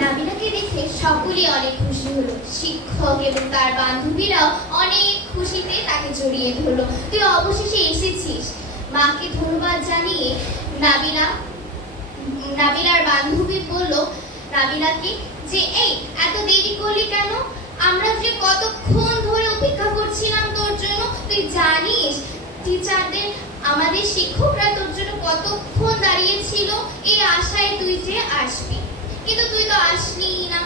নাবিলাকে দেখে সকলেই অনেক খুশি হলো। শিক্ষক এবং তার বান্ধবীরাও অনেক খুশিতে তাকে জড়িয়ে ধরলো। তুই অবশেষে এসেছিস। মাকে ধন্যবাদ জানিয়ে নাবিলার বান্ধবী বলল নাবিলাকে যে, এই এত দেরি করলি কেন? আমরা যে কতক্ষণ ধরে অপেক্ষা করছিলাম তোর জন্য। তুই জানিস টিচারদের, আমাদের শিক্ষকরা তোর জন্য কতক্ষণ দাঁড়িয়েছিল এই আশায় তুই যে আসবি, কিন্তু তুই তো আসলি না।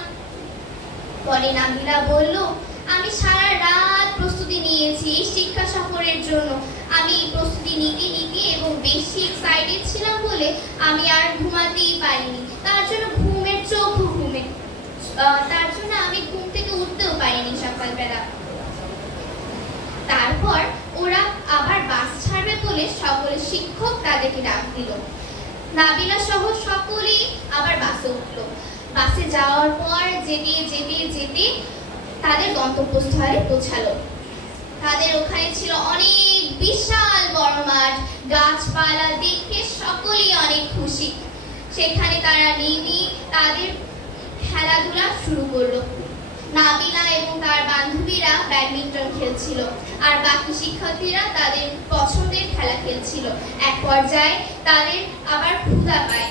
পরে নাবিলা বলল, আমি সারা রাত প্রস্তুতি নিয়েছি এই শিক্ষা সফরের জন্য। আমি এই প্রস্তুতি নিতে নিতে এবং বেশি এক্সাইটেড ছিলাম বলে আমি আর ঘুমাতেই পারিনি। তার জন্য আমি ঘুম থেকে উঠতেও পারিনি সকালবেলা। তারপর ওরা আবার বাস ছাড়বে বলে সকলে শিক্ষক তাদেরকে ডাক দিল। নাবিলা সহ সকলেই আবার বাসে উঠলো। বাসে যাওয়ার পর যেতে যেতে যেতে তাদের গন্তব্যস্থলে পৌঁছালো। তাদের ওখানে ছিল অনেক বিশাল বড় মাঠ, গাছপালা দেখে সকলেই অনেক খুশি। সেখানে তারা নেমে তাদের খেলাধুলা শুরু করলো। নাবিলা এবং তার বান্ধবীরা ব্যাডমিন্টন খেলছিল, আর বাকি শিক্ষার্থীরা তাদের পছন্দের খেলা খেলছিল। এক পর্যায়ে তাদের আবার ক্ষুধা পায়।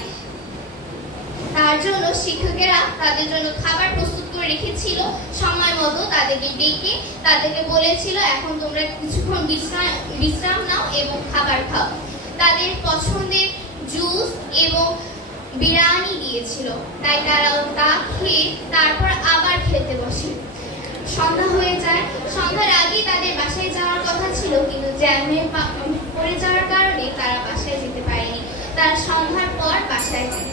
তার জন্য শিক্ষকেরা তাদের জন্য খাবার প্রস্তুত করে রেখেছিল। সময় মতো তাদেরকে ডেকে তাদেরকে বলেছিল, এখন তোমরা কিছুক্ষণ বিশ্রাম নাও এবং খাবার খাও। তাদের পছন্দের জুস এবং বিরিয়ানি দিয়েছিল, তাই তারাও তা খেয়ে তারপর আবার খেতে বসে। সন্ধ্যা হয়ে যায়। সন্ধ্যার আগেই তাদের বাসায় যাওয়ার কথা ছিল, কিন্তু জ্যামে পড়ে যাওয়ার কারণে তারা বাসায় যেতে পারেনি। তারা সন্ধ্যার পর বাসায় যায়।